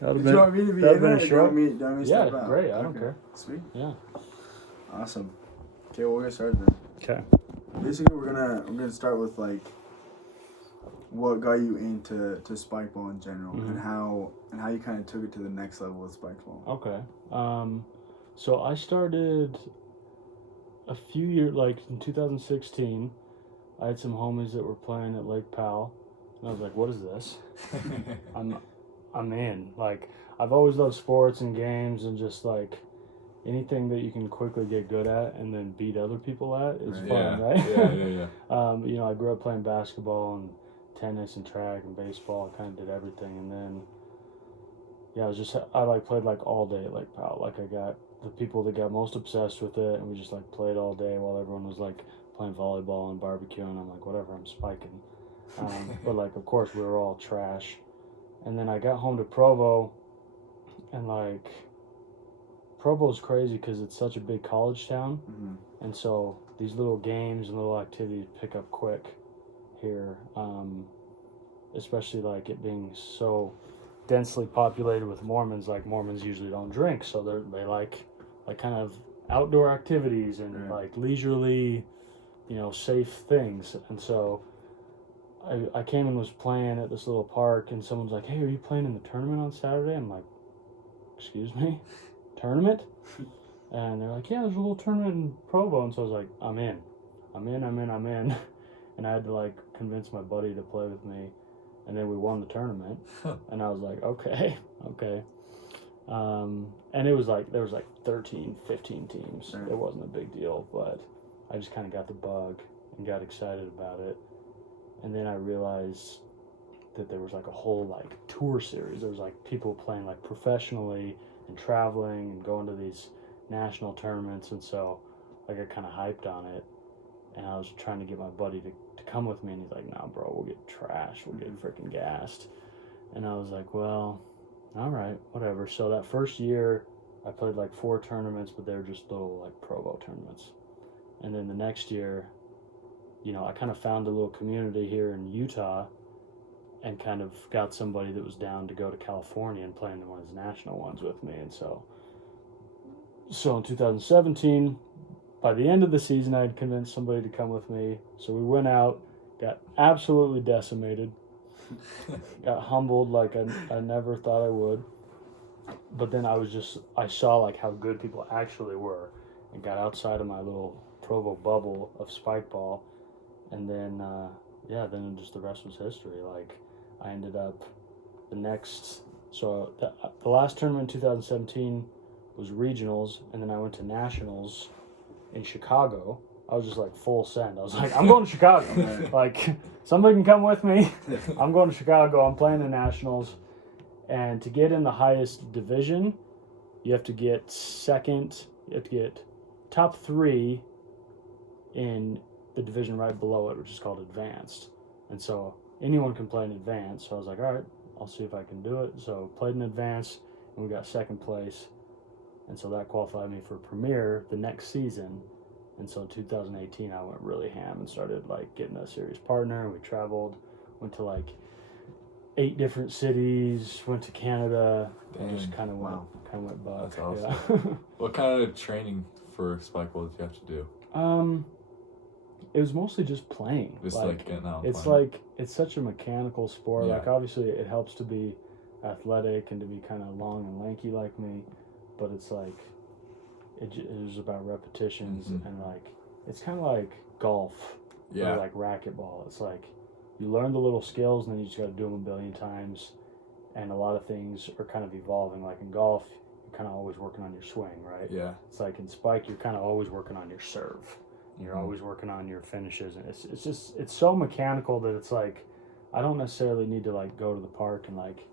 Do you want me to be in it, or do you want me to step out? Great. I don't care. Sweet. Yeah. Awesome. Okay, well, we're gonna start then. Okay. Basically, we're gonna start with like what got you into Spikeball in general, and how you kind of took it to the next level with Spikeball. Okay. So I started a few years, like in 2016. I had some homies that were playing at Lake Powell, and I was like, "What is this?" I'm in. Like, I've always loved sports and games and just like anything that you can quickly get good at and then beat other people at is fun, right? Yeah. I grew up playing basketball and tennis and track and baseball. I kind of did everything, and then I played like all day at Lake Powell. Like, I got the people that got most obsessed with it, and we just like played all day while everyone was like playing volleyball and barbecuing. I'm like, whatever, I'm spiking. But like, of course, we were all trash. And then I got home to Provo, and like, Provo's crazy because it's such a big college town, and so these little games and little activities pick up quick here, especially like it being so densely populated with Mormons. Like, Mormons usually don't drink, so they like kind of outdoor activities and like leisurely, safe things. And so I came and was playing at this little park, and someone's like, "Hey, are you playing in the tournament on Saturday?" I'm like, "Excuse me? Tournament?" And they're like, "Yeah, there's a little tournament in Provo." And so I was like, I'm in. And I had to like convince my buddy to play with me, and then we won the tournament. And I was like, okay. And it was like, there was like 13, 15 teams. It wasn't a big deal, but I just kind of got the bug and got excited about it. And then I realized that there was like a whole like tour series. There was like people playing like professionally and traveling and going to these national tournaments. And so I got kind of hyped on it, and I was trying to get my buddy to come with me, and he's like, "Nah, bro, we'll get trashed. We'll get freaking gassed." And I was like, well, all right, whatever. So that first year I played like 4 tournaments, but they were just little like Provo tournaments. And then the next year, I kind of found a little community here in Utah and kind of got somebody that was down to go to California and play in one of these national ones with me. And so in 2017, by the end of the season, I had convinced somebody to come with me. So we went out, got absolutely decimated, got humbled like I never thought I would. But then I saw like how good people actually were, and got outside of my little Provo bubble of Spikeball. And then, then just the rest was history. Like, I ended up the last tournament in 2017 was regionals, and then I went to nationals in Chicago. I was just like full send. I was like, I'm going to Chicago. Like, somebody can come with me. I'm going to Chicago. I'm playing the nationals. And to get in the highest division, you have to get second. You have to get top 3 in the division right below it, which is called advanced. And so anyone can play in advanced. So I was like, all right, I'll see if I can do it. So played in advanced, and we got second place. And so that qualified me for Premier the next season. And so in 2018, I went really ham and started like getting a serious partner. We traveled, went to like 8 different cities, went to Canada, and just kind of went buck. That's awesome. Yeah. What kind of training for Spikeball did you have to do? It was mostly just playing. Just like getting out. It's playing. Like, it's such a mechanical sport. Yeah. Like, obviously it helps to be athletic and to be kind of long and lanky like me, but it's like it was about repetitions, and like it's kind of like golf or like racquetball. It's like you learn the little skills, and then you just got to do them a billion times, and a lot of things are kind of evolving. Like in golf, you're kind of always working on your swing, right? Yeah. It's like in spike, you're kind of always working on your serve. You're always working on your finishes, and it's so mechanical that it's like I don't necessarily need to like go to the park and like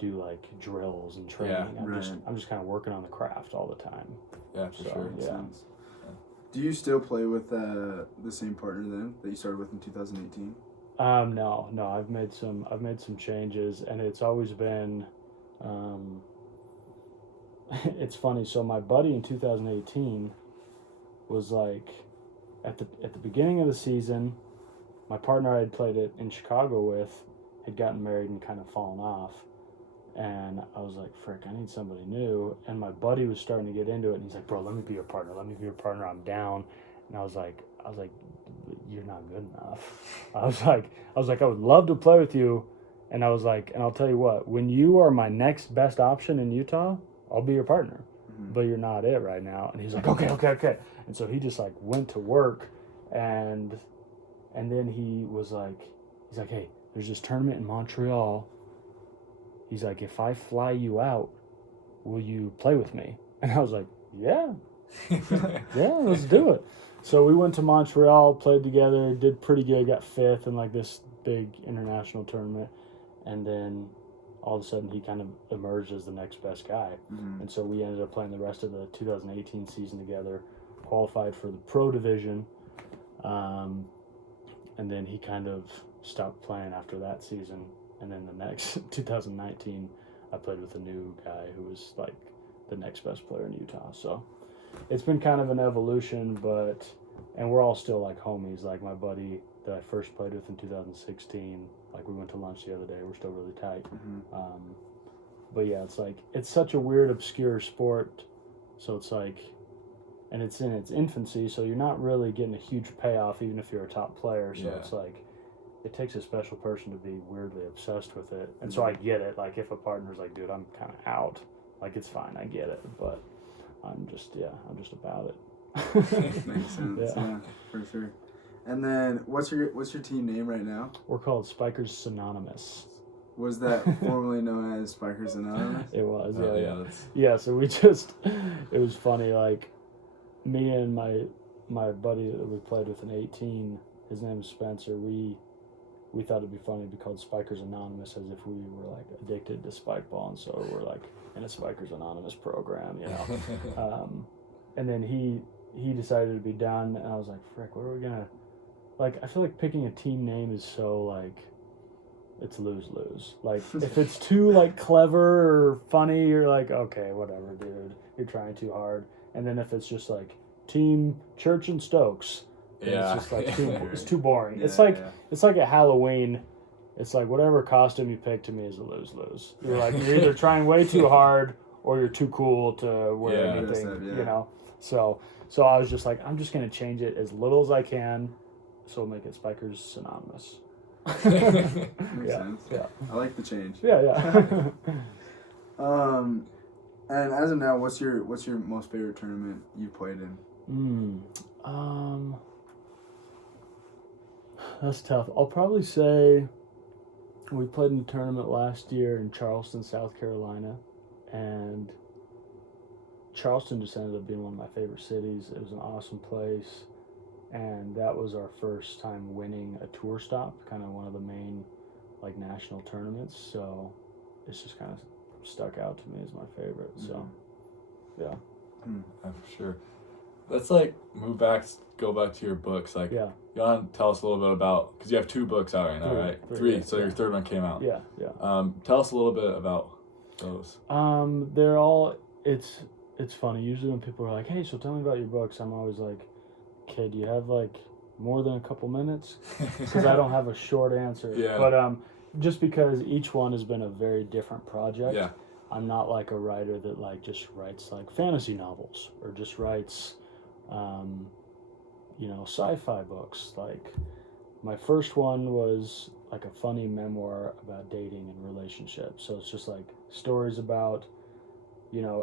do like drills and training. I'm just kind of working on the craft all the time. Yeah, for sure. Yeah. Do you still play with the same partner then that you started with in 2018? No. I've made some changes, and it's always been. It's funny. So my buddy in 2018 was like, at the beginning of the season, my partner I had played it in Chicago with had gotten married and kind of fallen off. And I was like, frick, I need somebody new. And my buddy was starting to get into it, and he's like, bro, let me be your partner. Let me be your partner. I'm down. And I was like, you're not good enough. I was like, I would love to play with you. And I was like, and I'll tell you what, when you are my next best option in Utah, I'll be your partner. But you're not it right now. And he's like, okay. And so he just like went to work, and then he's like, hey, there's this tournament in Montreal. He's like, if I fly you out, will you play with me? And I was like, yeah, let's do it. So we went to Montreal, played together, did pretty good, got fifth in like this big international tournament. And then all of a sudden he kind of emerged as the next best guy. And so we ended up playing the rest of the 2018 season together, qualified for the pro division. And then he kind of stopped playing after that season. And then the next 2019, I played with a new guy who was like the next best player in Utah. So it's been kind of an evolution, and we're all still like homies. Like my buddy that I first played with in 2016, like we went to lunch the other day. We're still really tight. But yeah, it's like, it's such a weird, obscure sport. So it's like, and it's in its infancy, so you're not really getting a huge payoff even if you're a top player. So it's like, it takes a special person to be weirdly obsessed with it. And so I get it. Like if a partner's like, dude, I'm kind of out, like it's fine, I get it. But I'm just about it. Makes sense. Yeah, for sure. And then what's your team name right now? We're called Spikers Synonymous. Was that formerly known as Spikers Anonymous? It was, yeah. Yeah, so we just, it was funny, like, me and my buddy that we played with in 18, his name is Spencer, we thought it'd be funny to be called Spikers Anonymous, as if we were, like, addicted to Spikeball, and so we're, like, in a Spikers Anonymous program, you know. And then he decided to be done, and I was like, frick, what are we gonna, like, I feel like picking a team name is so, like, it's lose-lose. Like, if it's too, like, clever or funny, you're like, okay, whatever, dude. You're trying too hard. And then if it's just, like, Team Church and Stokes, it's just, like, it's too boring. It's like at Halloween, it's like whatever costume you pick to me is a lose-lose. You're like, you're either trying way too hard or you're too cool to wear anything, you know? So I was just like, I'm just going to change it as little as I can, so we'll make it Spikers Synonymous. Makes sense. Yeah. I like the change. Yeah. And as of now, what's your most favorite tournament you played in? That's tough. I'll probably say we played in a tournament last year in Charleston, South Carolina, and Charleston just ended up being one of my favorite cities. It was an awesome place. And that was our first time winning a tour stop, kind of one of the main, like, national tournaments. So it's just kind of stuck out to me as my favorite. So, yeah. For sure. Let's, like, go back to your books. Like, you want to tell us a little bit about, because you have 2 books out right now, right? Three. So your third one came out. Yeah. Tell us a little bit about those. They're all, it's funny. Usually when people are like, hey, so tell me about your books, I'm always like, okay, do you have like more than a couple minutes? Because I don't have a short answer. But just because each one has been a very different project. I'm not like a writer that like just writes like fantasy novels or just writes sci-fi books. Like my first one was like a funny memoir about dating and relationships. So it's just like stories about,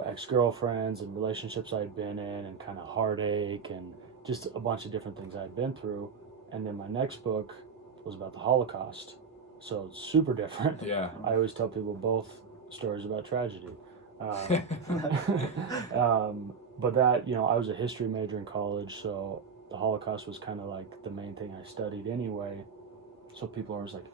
ex-girlfriends and relationships I'd been in and kind of heartache and just a bunch of different things I'd been through. And then my next book was about the Holocaust. So it's super different. Yeah. I always tell people both stories about tragedy. But that, I was a history major in college, so the Holocaust was kind of like the main thing I studied anyway. So people are always like,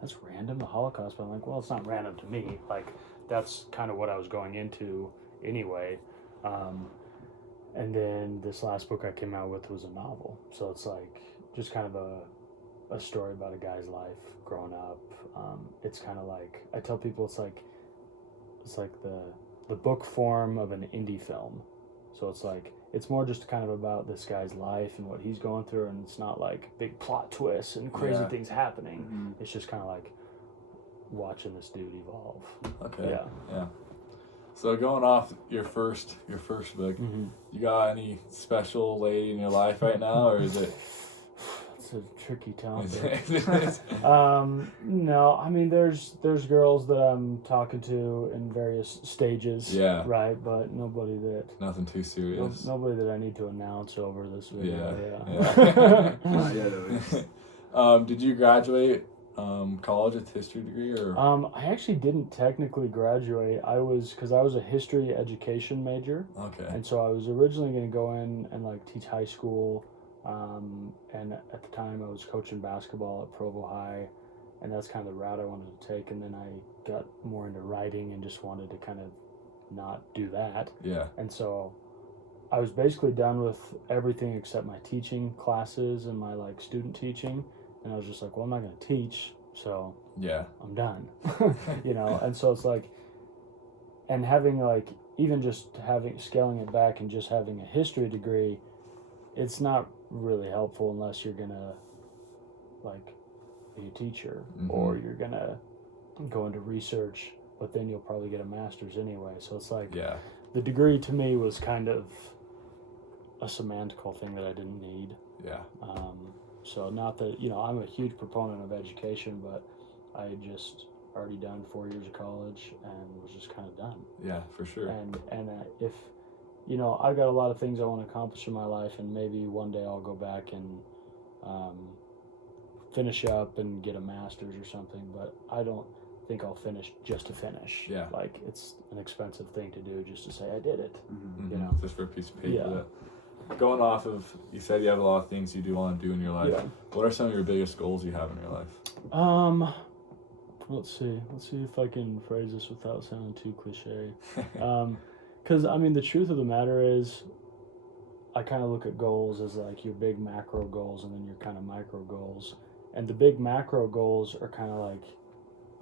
that's random, the Holocaust. But I'm like, well, it's not random to me. Like, that's kind of what I was going into anyway. And then this last book I came out with was a novel. So it's like just kind of a story about a guy's life growing up. It's kind of like, I tell people it's like the book form of an indie film. So it's like, it's more just kind of about this guy's life and what he's going through, and it's not like big plot twists and crazy things happening. It's just kind of like watching this dude evolve. Okay. Yeah. So going off your first book, you got any special lady in your life right now, or is it? It's a tricky topic. No, I mean there's girls that I'm talking to in various stages. Yeah. Right, but nobody that. Nothing too serious. Nobody that I need to announce over this video. Yeah. Not yet, at least. Did you graduate college with a history degree, or? I actually didn't technically graduate. Because I was a history education major. Okay. And so I was originally going to go in and like teach high school. And at the time I was coaching basketball at Provo High, and that's kind of the route I wanted to take. And then I got more into writing and just wanted to kind of not do that. Yeah. And so I was basically done with everything except my teaching classes and my like student teaching. And I was just like, well, I'm not going to teach, so yeah, I'm done, And so it's like, and having like, even just scaling it back and just having a history degree, it's not really helpful unless you're going to like be a teacher or you're going to go into research, but then you'll probably get a master's anyway. So it's like, the degree to me was kind of a semantical thing that I didn't need. Yeah. So not that, I'm a huge proponent of education, but I had just already done 4 years of college and was just kind of done. Yeah, for sure. And if, I've got a lot of things I want to accomplish in my life, and maybe one day I'll go back and finish up and get a master's or something, but I don't think I'll finish just to finish. Yeah. Like, it's an expensive thing to do just to say I did it, Just for a piece of paper. Yeah. Going off of, you said you have a lot of things you do want to do in your life. Yeah. What are some of your biggest goals you have in your life? Let's see if I can phrase this without sounding too cliche. Because, the truth of the matter is, I kind of look at goals as like your big macro goals and then your kind of micro goals. And the big macro goals are kind of like,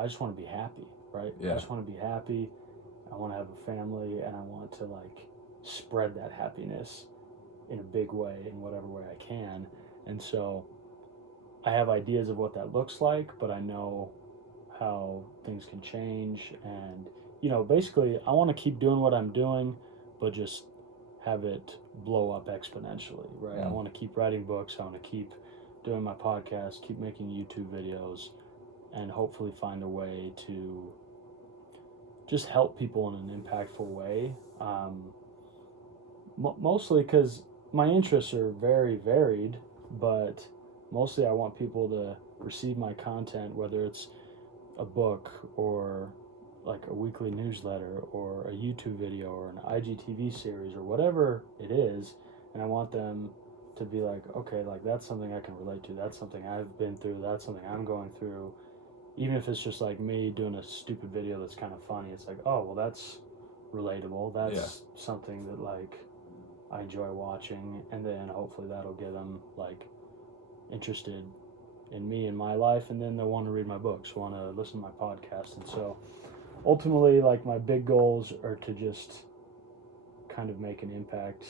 I just want to be happy, right? Yeah. I just want to be happy. I want to have a family, and I want to like spread that happiness in a big way, in whatever way I can. And so I have ideas of what that looks like, but I know how things can change. And, basically I want to keep doing what I'm doing, but just have it blow up exponentially, right? I want to keep writing books. I want to keep doing my podcast, keep making YouTube videos, and hopefully find a way to just help people in an impactful way. Mostly because my interests are very varied, but mostly I want people to receive my content, whether it's a book or like a weekly newsletter or a YouTube video or an IGTV series or whatever it is, and I want them to be like, okay, like that's something I can relate to, that's something I've been through, that's something I'm going through. Even if it's just like me doing a stupid video that's kind of funny, it's like, oh, well, that's relatable, that's something that like I enjoy watching, and then hopefully that'll get them like interested in me and my life, and then they'll want to read my books, want to listen to my podcast. And so ultimately, like, my big goals are to just kind of make an impact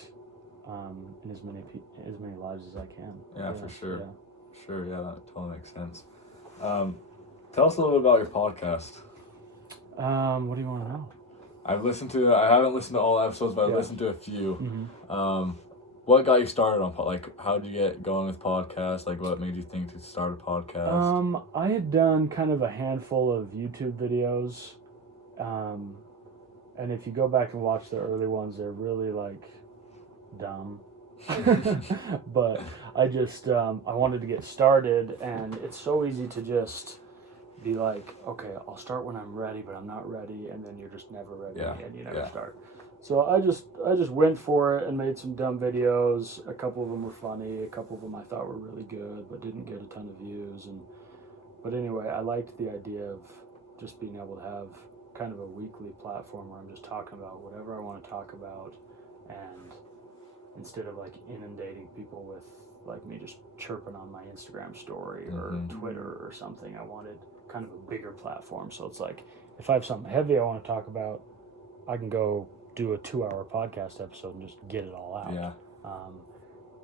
in as many lives as I can. Yeah, for sure. Sure, yeah, that totally makes sense. Tell us a little bit about your podcast. What do you want to know? I haven't listened to all episodes, but I've listened to a few. What got you started on, how did you get going with podcasts? Like, what made you think to start a podcast? I had done kind of a handful of YouTube videos. And if you go back and watch the early ones, they're really, like, dumb. But I just, I wanted to get started, and it's so easy to just be like, okay, I'll start when I'm ready, but I'm not ready, and then you're just never ready, and you never start. So I just went for it and made some dumb videos. A couple of them were funny, a couple of them I thought were really good, but didn't get a ton of views. But anyway, I liked the idea of just being able to have kind of a weekly platform where I'm just talking about whatever I want to talk about, and instead of like inundating people with like me just chirping on my Instagram story or Twitter or something, I wanted kind of a bigger platform. So it's like, if I have something heavy I want to talk about, I can go do a 2-hour podcast episode and just get it all out. Yeah.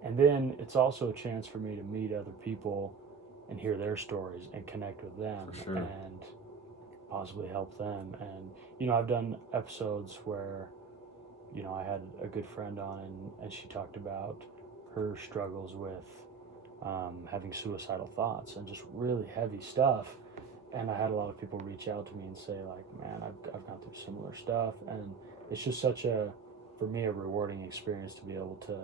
And then it's also a chance for me to meet other people and hear their stories and connect with them. For sure. possibly help them. And, you know, I've done episodes where, you know, I had a good friend on and she talked about her struggles with having suicidal thoughts and just really heavy stuff. And I had a lot of people reach out to me and say, like, man, I've gone through similar stuff. And it's just such for me, a rewarding experience to be able to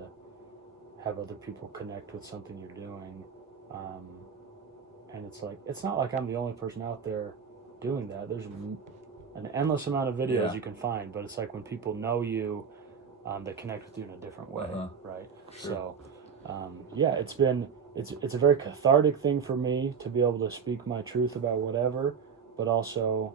have other people connect with something you're doing. And it's like, it's not like I'm the only person out there doing that. There's an endless amount of videos you can find, but it's like when people know you, they connect with you in a different way, right? Sure. So, it's a very cathartic thing for me to be able to speak my truth about whatever, but also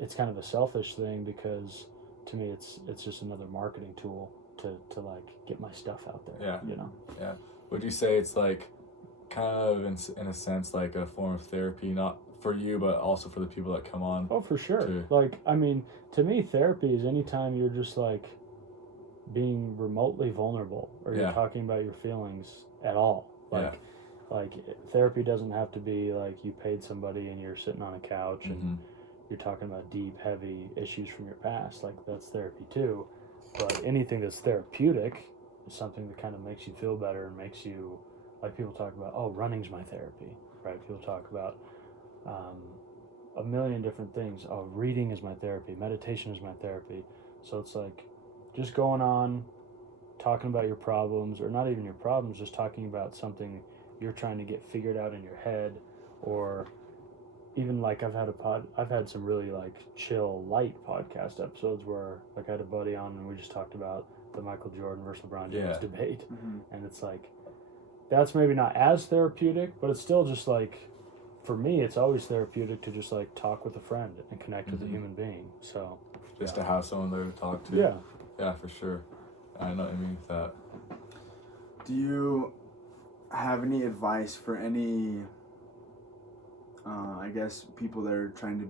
it's kind of a selfish thing because to me it's just another marketing tool to like get my stuff out there. Yeah. You know? Yeah. Would you say it's like kind of in a sense like a form of therapy, not for you but also for the people that come on? Oh, for sure. Like, I mean, to me therapy is anytime you're just like being remotely vulnerable or you're talking about your feelings at all. Like therapy doesn't have to be like you paid somebody and you're sitting on a couch and you're talking about deep, heavy issues from your past. Like, that's therapy too. But anything that's therapeutic is something that kind of makes you feel better and makes you, like people talk about, oh, running's my therapy, right? People talk about a million different things. Oh, reading is my therapy. Meditation is my therapy. So it's like just going on, talking about your problems, or not even your problems, just talking about something you're trying to get figured out in your head, or even like I've had some really like chill, light podcast episodes where like I had a buddy on and we just talked about the Michael Jordan versus LeBron James debate, and it's like that's maybe not as therapeutic, but it's still just like, for me, it's always therapeutic to just like talk with a friend and connect with a human being. So just to have someone there to talk to. Yeah, for sure. I know what you mean with that. Do you have any advice for any, I guess, people that are trying to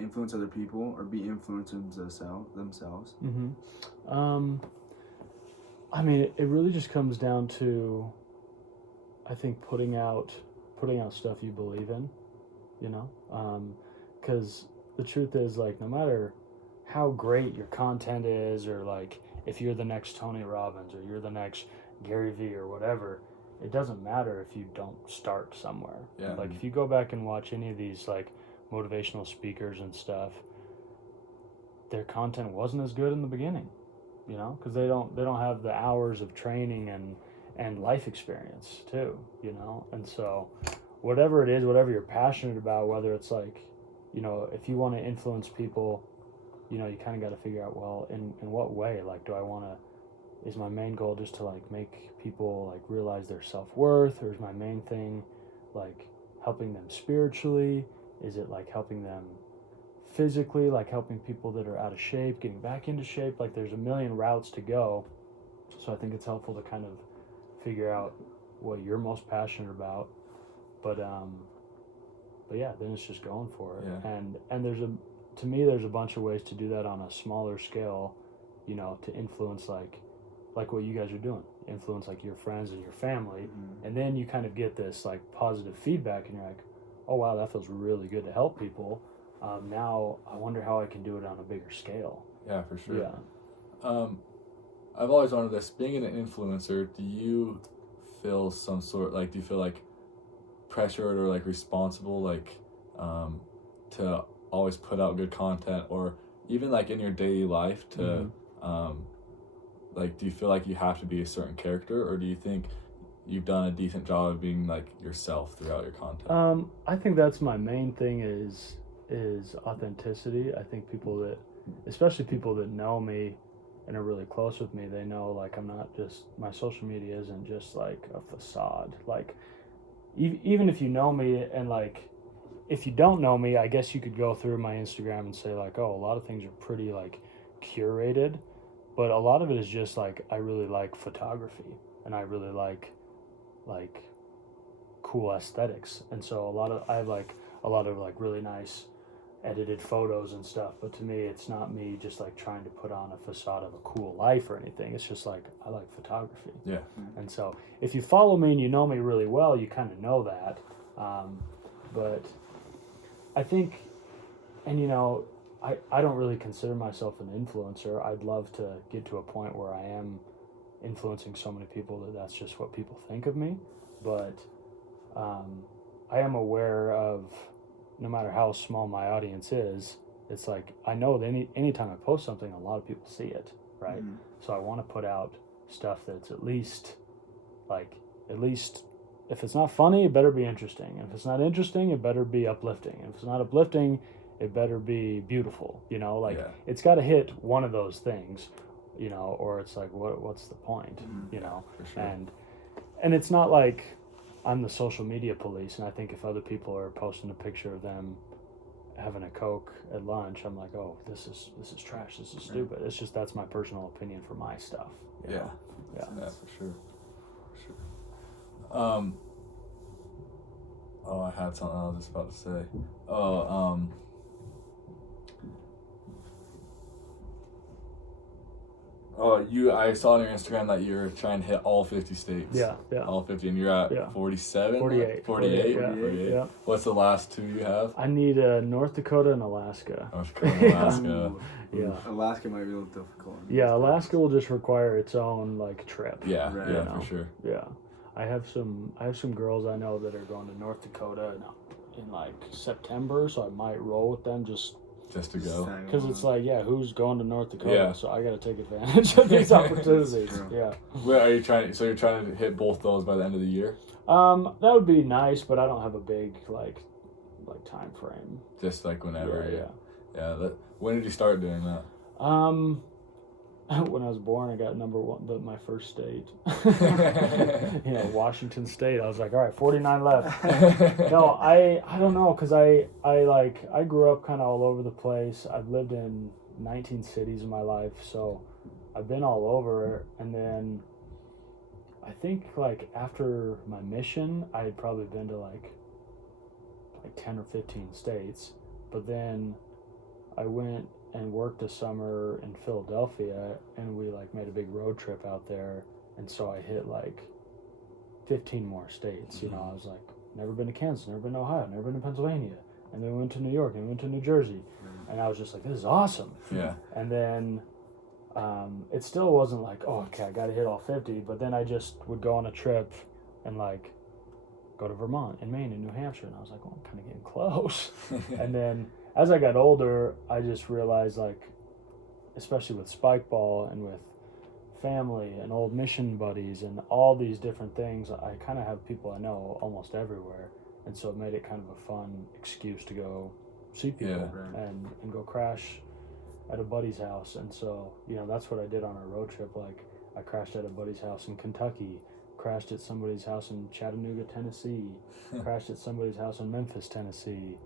influence other people or be influencers themselves? I mean, it really just comes down to, I think, putting out stuff you believe in, you know? Because the truth is, like, no matter how great your content is, or like if you're the next Tony Robbins or you're the next Gary Vee or whatever, it doesn't matter if you don't start somewhere. Like, if you go back and watch any of these like motivational speakers and stuff, their content wasn't as good in the beginning, you know, because they don't have the hours of training and life experience too, you know. And so whatever it is, whatever you're passionate about, whether it's like, you know, if you want to influence people, you know, you kind of got to figure out, well, in what way? Like, is my main goal just to like make people like realize their self-worth, or is my main thing like helping them spiritually? Is it like helping them physically, like helping people that are out of shape getting back into shape? Like, there's a million routes to go. So I think it's helpful to kind of figure out what you're most passionate about, but yeah, then it's just going for it. And there's a bunch of ways to do that on a smaller scale, you know, to influence like what you guys are doing, influence like your friends and your family, and then you kind of get this like positive feedback and you're like, oh wow, that feels really good to help people. Now I wonder how I can do it on a bigger scale. Yeah, for sure. I've always wondered this, being an influencer, do you feel some sort, like, do you feel like pressured or like responsible, like to always put out good content, or even like in your daily life to like, do you feel like you have to be a certain character, or do you think you've done a decent job of being like yourself throughout your content? I think that's my main thing is authenticity. I think especially people that know me and are really close with me, they know like I'm not just, my social media isn't just like a facade. Like, even if you know me, and like if you don't know me, I guess you could go through my Instagram and say like, oh, a lot of things are pretty like curated, but a lot of it is just like, I really like photography and I really like cool aesthetics, and so I have like a lot of like really nice edited photos and stuff, but to me it's not me just like trying to put on a facade of a cool life or anything. It's just like, I like photography. And so if you follow me and you know me really well, you kind of know that, but I think you know, I don't really consider myself an influencer. I'd love to get to a point where I am influencing so many people that that's just what people think of me. But I am aware of, no matter how small my audience is, it's like I know that anytime I post something, a lot of people see it, right? Mhm. So I want to put out stuff that's at least if it's not funny, it better be interesting. And if it's not interesting, it better be uplifting. And if it's not uplifting, it better be beautiful. You know, like it's got to hit one of those things, you know, or it's like what's the point, Mhm. you know? For sure. And it's not like I'm the social media police, and I think if other people are posting a picture of them having a Coke at lunch, I'm like, oh, this is trash. This is stupid. It's just that's my personal opinion for my stuff. You know? Yeah, for sure. Oh, I had something I was just about to say. I saw on your Instagram that you're trying to hit all 50 states. Yeah. All 50, and you're at 47? 48. 48? Yeah. What's the last two you have? I need North Dakota and Alaska. North Dakota, Alaska. Yeah. Alaska might be a little difficult. Yeah, Alaska will just require its own like trip. Yeah, Right. yeah, You know? for sure. Yeah. I have some girls I know that are going to North Dakota in like September, so I might roll with them just to go. because it's like, who's going to North Dakota? Yeah. So I got to take advantage of these opportunities. True. Yeah. Where are you trying? So you're trying to hit both those by the end of the year? That would be nice, but I don't have a big like time frame. Just like whenever. Yeah. When did you start doing that? When I was born, I got number one, my first state. Washington State. I was like, all right, 49 left. No, I don't know, because I grew up kind of all over the place. I've lived in 19 cities in my life, so I've been all over. And then I think like after my mission, I had probably been to like 10 or 15 states. But then I went and worked a summer in Philadelphia, and we like made a big road trip out there, and so I hit like 15 more states. You know, I was like, never been to Kansas, never been to Ohio, never been to Pennsylvania, and then we went to New York and we went to New Jersey, and I was just like, this is awesome. Yeah. And then it still wasn't like, oh, okay, I gotta hit all 50, but then I just would go on a trip and like go to Vermont and Maine and New Hampshire, and I was like, well, I'm kind of getting close. And then as I got older, I just realized, like, especially with Spikeball and with family and old mission buddies and all these different things, I kind of have people I know almost everywhere, and so it made it kind of a fun excuse to go see people and go crash at a buddy's house. And so, that's what I did on our road trip. Like, I crashed at a buddy's house in Kentucky, crashed at somebody's house in Chattanooga, Tennessee, crashed at somebody's house in Memphis, Tennessee.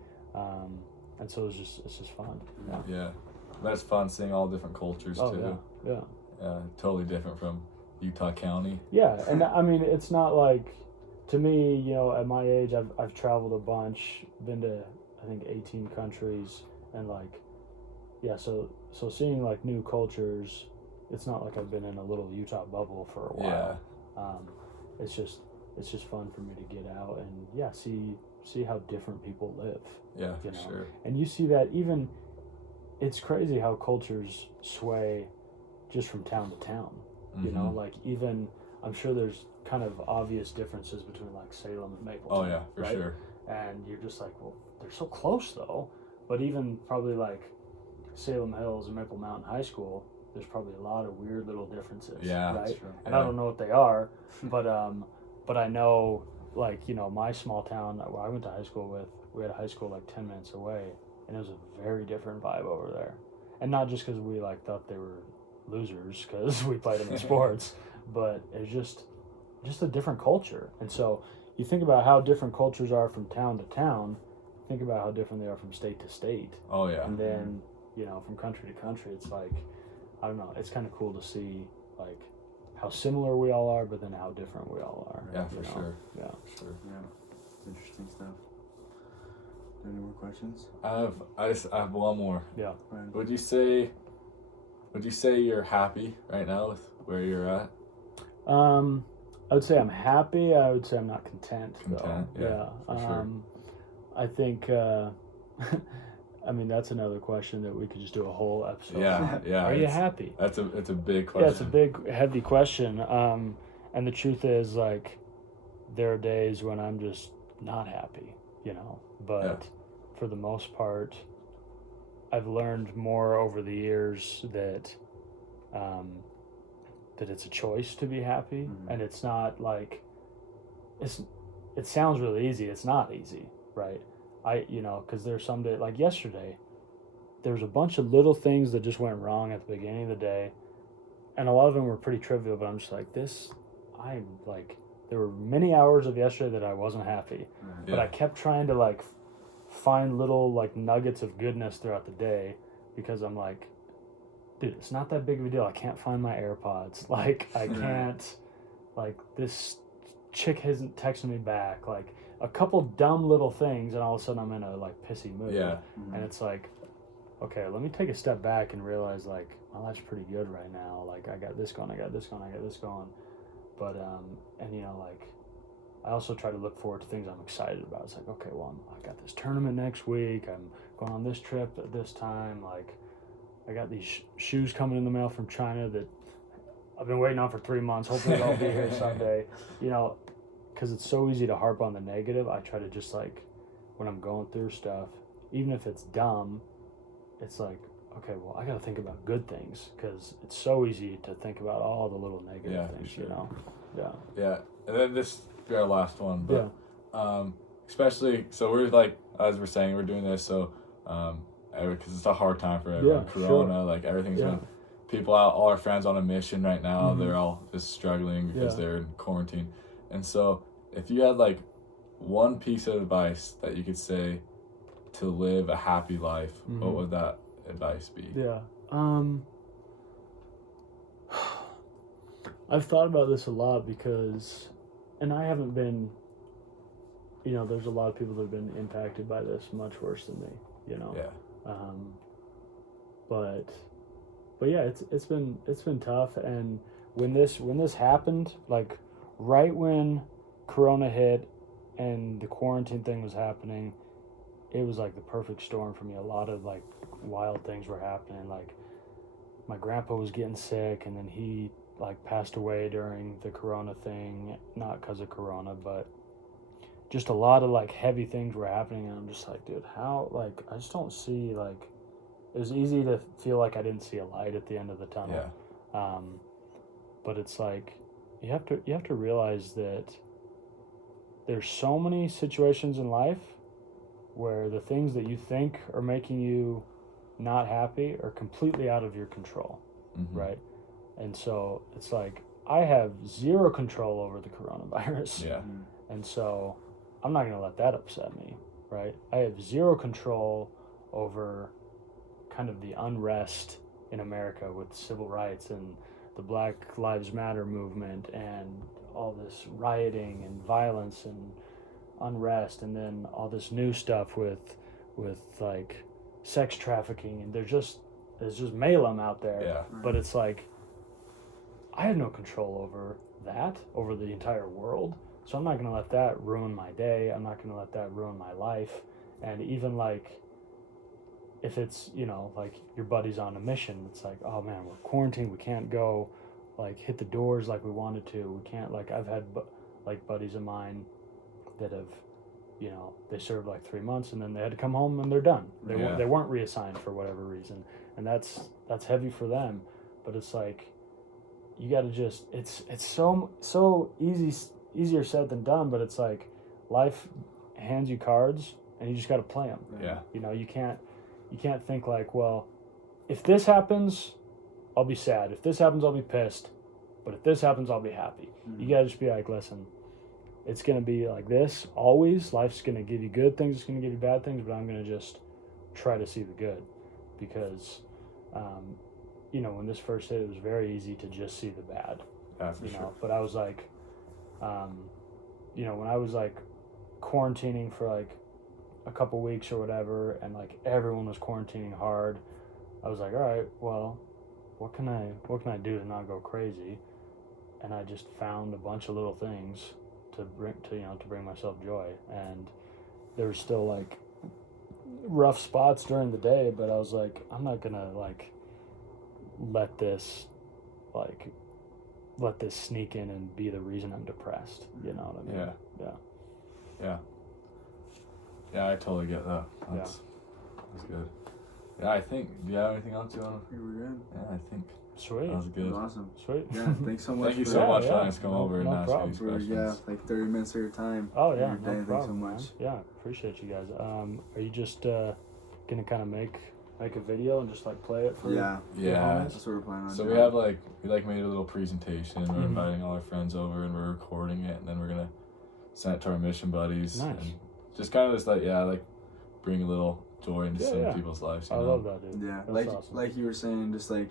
And so it's just fun. Yeah. That's fun seeing all different cultures too. Yeah. Totally different from Utah County. Yeah, and I mean, it's not like, to me, at my age, I've traveled a bunch, been to I think 18 countries, and like, so seeing like new cultures, it's not like I've been in a little Utah bubble for a while. It's just fun for me to get out and see how different people live. Yeah, for sure. And you see that even, it's crazy how cultures sway just from town to town. Mm-hmm. Like, even, I'm sure there's kind of obvious differences between like Salem and Mapleton. Oh yeah, for right? sure. And you're just like, well, they're so close though. But even probably like Salem Hills and Maple Mountain High School, there's probably a lot of weird little differences. Yeah, right. That's true. And I don't know what they are, but I know, like, my small town where I went to high school with, we had a high school like 10 minutes away, and it was a very different vibe over there. And not just because we like thought they were losers because we played them in sports, but it's just a different culture. And so you think about how different cultures are from town to town, think about how different they are from state to state. Oh yeah. And then, from country to country, it's like, I don't know, it's kind of cool to see like how similar we all are, but then how different we all are. Yeah, for sure. Yeah. For sure. Yeah. It's interesting stuff. Any more questions? I have one more. Yeah. Right. Would you say you're happy right now with where you're at? I would say I'm happy. I would say I'm not content. Content, though. yeah, for sure. I think I mean, that's another question that we could just do a whole episode. Yeah. Are you happy? It's a big question. Yeah, it's a big, heavy question. And the truth is, like, there are days when I'm just not happy, But for the most part, I've learned more over the years that it's a choice to be happy, and it's not like it sounds really easy. It's not easy, right? Because there's some day, like yesterday, there was a bunch of little things that just went wrong at the beginning of the day, and a lot of them were pretty trivial, but I'm just like, there were many hours of yesterday that I wasn't happy, but I kept trying to, like, find little, like, nuggets of goodness throughout the day, because I'm like, dude, it's not that big of a deal. I can't find my AirPods. Like, I can't, like, this chick hasn't texted me back. Like, a couple dumb little things, and all of a sudden I'm in a, like, pissy mood. Yeah. And it's like, okay, let me take a step back and realize, like, well, that's pretty good right now. Like, I got this going, I got this going, I got this going. But, like, I also try to look forward to things I'm excited about. It's like, okay, well, I got this tournament next week. I'm going on this trip at this time. Like, I got these shoes coming in the mail from China that I've been waiting on for 3 months. Hopefully they'll be here someday. Because it's so easy to harp on the negative. I try to just, like, when I'm going through stuff, even if it's dumb, it's like, okay, well, I got to think about good things, because it's so easy to think about all the little negative things, sure. Yeah. And then this will be our last one, but especially, so we're, like, as we're saying, we're doing this, so because it's a hard time for everyone. Corona, like, everything's been, people out, all our friends on a mission right now, they're all just struggling because they're in quarantine. And so if you had, like, one piece of advice that you could say to live a happy life, what would that advice be? I've thought about this a lot, because, and I haven't been, there's a lot of people that have been impacted by this much worse than me, but yeah, it's been tough. And when this happened, like, right when Corona hit and the quarantine thing was happening, it was like the perfect storm for me. A lot of, like, wild things were happening. Like, my grandpa was getting sick, and then he, like, passed away during the Corona thing, not because of Corona, but just a lot of, like, heavy things were happening. And I'm just like, dude, how, like, I just don't see, like, it was easy to feel like I didn't see a light at the end of the tunnel. But it's like, you have to realize that there's so many situations in life where the things that you think are making you not happy are completely out of your control, right? And so it's like, I have zero control over the coronavirus. And so I'm not going to let that upset me, right? I have zero control over kind of the unrest in America with civil rights and the Black Lives Matter movement and all this rioting and violence and unrest, and then all this new stuff with like sex trafficking, and there's just mayhem out there. But it's like, I have no control over the entire world, so I'm not going to let that ruin my day. I'm not going to let that ruin my life. And even, like, if it's, like, your buddy's on a mission, it's like, oh man, we're quarantined, we can't go, like, hit the doors like we wanted to. We can't, like, I've had like buddies of mine that have, they served like 3 months, and then they had to come home and they're done. They weren't reassigned for whatever reason, and that's heavy for them. But it's like, you got to just, it's so easier said than done. But it's like, life hands you cards, and you just got to play them. You can't think like, well, if this happens, I'll be sad. If this happens, I'll be pissed. But if this happens, I'll be happy. You got to just be like, listen, it's going to be like this always. Life's going to give you good things. It's going to give you bad things. But I'm going to just try to see the good. Because, when this first hit, it was very easy to just see the bad. For sure. But I was like, when I was, like, quarantining for, like, a couple weeks or whatever, and, like, everyone was quarantining hard, I was like, all right, well, what can I do to not go crazy? And I just found a bunch of little things to bring myself joy. And there was still, like, rough spots during the day, but I was like, I'm not gonna like let this sneak in and be the reason I'm depressed. You know what I mean? Yeah, I totally get that. That's good. Yeah, I think. Do you have anything else you want to? You were good. Yeah, I think. Sweet. That was That good. was awesome. Sweet. Yeah, thanks so much. Thank you for so much for yeah. letting us come over and No ask problem. these for questions. like 30 minutes of your time. Oh yeah, Your no day. problem. Thanks so much. Man. Yeah, appreciate you guys. Are you just gonna kind of make a video and just like play it for Yeah, Yeah. homies? that's what we're planning on So doing. we have we made a little presentation. We're Mhm. inviting all our friends over and we're recording it, and then we're gonna send it to our mission buddies. Nice. And just kind of just bring a little joy into some people's lives. You I know? love that, dude. Yeah, That's awesome. like you were saying, just like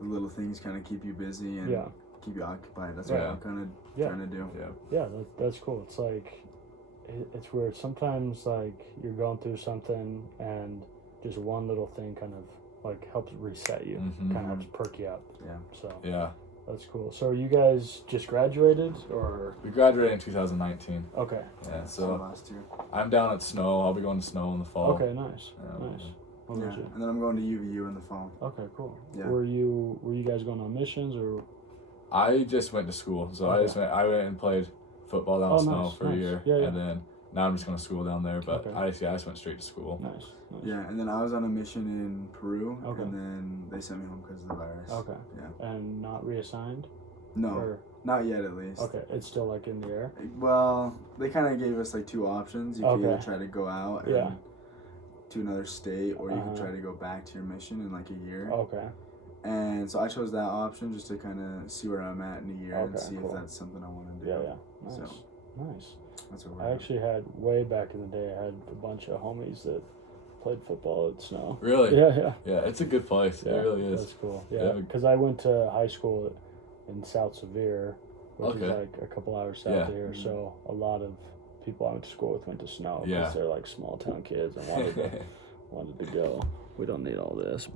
the little things kind of keep you busy and keep you occupied. That's what I'm kind of trying to do. Yeah. That's cool. It's like it's weird. Sometimes like you're going through something and just one little thing kind of like helps reset you, kind of helps perk you up. Yeah. So Yeah. that's cool. So you guys just graduated or? We graduated in 2019. Okay. Yeah. So last year. I'm down at Snow. I'll be going to Snow in the fall. Okay. Nice. Nice. What about you? And then I'm going to UVU in the fall. Okay. Cool. Yeah. Were you guys going on missions or? I just went to school, so I went and played football down at Snow for a year, and then now I'm just going to school down there. But I just went straight to school. Nice. Yeah, and then I was on a mission in Peru, Okay. and then they sent me home because of the virus. Okay. Yeah. And not reassigned? No, Or, not yet at least. okay, it's still like in the air? Well, they kind of gave us like two options. You could Okay. either try to go out and to another state, or you could try to go back to your mission in like a year. Okay. And so I chose that option just to kind of see where I'm at in a year and see cool. if that's something I want to do. Yeah. Nice. So Nice. that's what we're I actually had, way back in the day, I had a bunch of homies that played football at Snow. Really? Yeah. Yeah, it's a good place. Yeah, It really is. That's cool. Yeah, because I went to high school in South Sevier, which is like a couple hours south of here. So a lot of people I went to school with went to Snow because they're like small town kids and wanted to go. We don't need all this.